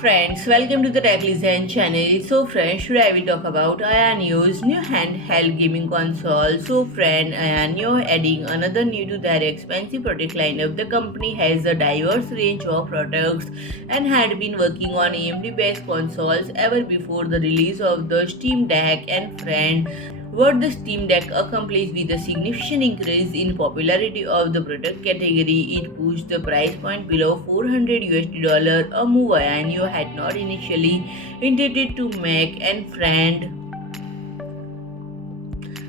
Friends, welcome to the Tech Listen channel. So friends, today I will talk about AYANEO's new handheld gaming console. So friend, AYANEO adding another new to their expensive product lineup. The company has a diverse range of products and had been working on AMD-based consoles ever before the release of the Steam Deck. And friend, what the Steam Deck accomplished with a significant increase in popularity of the product category, it pushed the price point below $400, a move AYANEO had not initially intended to make. And friend,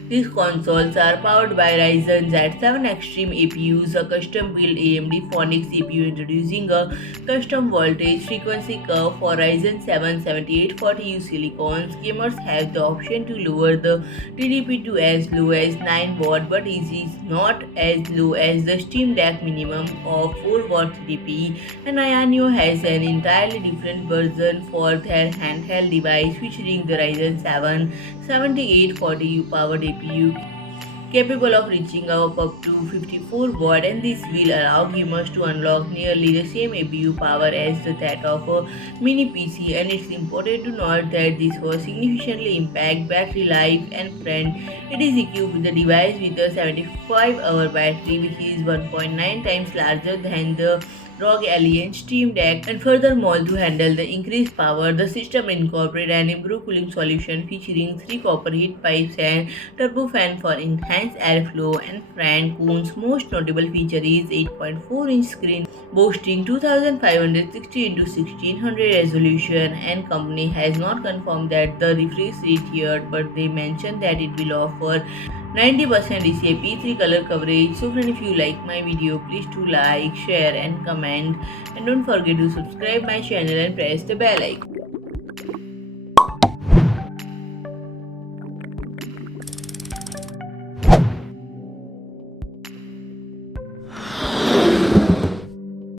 these consoles are powered by Ryzen Z1 Extreme APUs, a custom-built AMD Phoenix APU introducing a custom voltage frequency curve for Ryzen 7 7840U silicons. Gamers have the option to lower the TDP to as low as 9 watt, but it is not as low as the Steam Deck minimum of 4 watt TDP. And AYANEO has an entirely different version for their handheld device featuring the Ryzen 7 7840U powered APU capable of reaching up to 54 watt, and this will allow gamers to unlock nearly the same APU power as that of a mini PC. And it's important to note that this will significantly impact battery life. And friend, it is equipped with the device with a 75-hour battery, which is 1.9 times larger than the ROG Ally and Steam Deck. And furthermore, to handle the increased power, the system incorporates an improved cooling solution featuring 3 copper heat pipes and turbofan for enhanced airflow. And Fran Kun's most notable feature is 8.4-inch screen boasting 2560 x 1600 resolution, and company has not confirmed that the refresh rate yet, but they mentioned that it will offer 90% DCI-P3 color coverage. So friend, if you like my video, please do like, share and comment, and don't forget to subscribe my channel and press the bell icon.